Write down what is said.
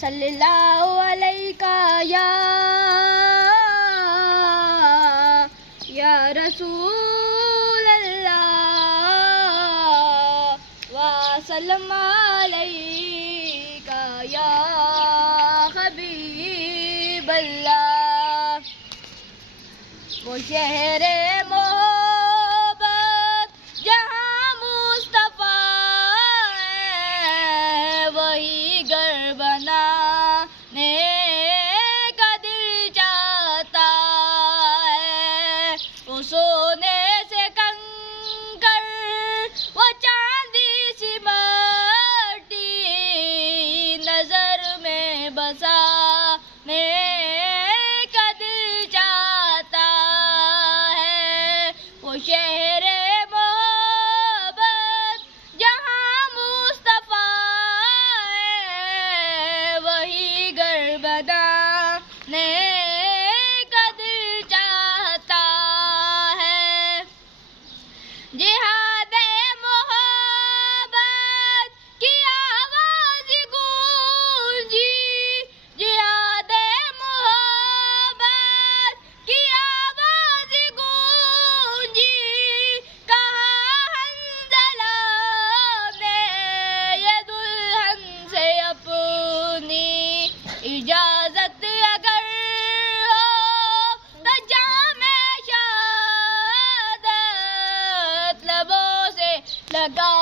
صلی اللہ علیہ یا رسول اللہ وسلم علیکہ یا حبیب اللہ. وہ شہر محبت جہاں مصطفیٰ ہے وہی گھر بنانے کا دل چاہتا ہے. وہ سونے سے کنکر وہ چاندی سی مٹی نظر میں بسانے کا دل چاہتا ہے. وہ شہر محبت جہاں مصطفیٰ ہے وہی گھر بنانے کا دل چاہتا ہے. جہاد محبت کی آواز گونجی, جہاد محبت کی آواز گونجی, کہا حنظلہ نے یہ دلہن سے اپنی اجازت اگر ہو تو جام شہادت لبوں سے لگا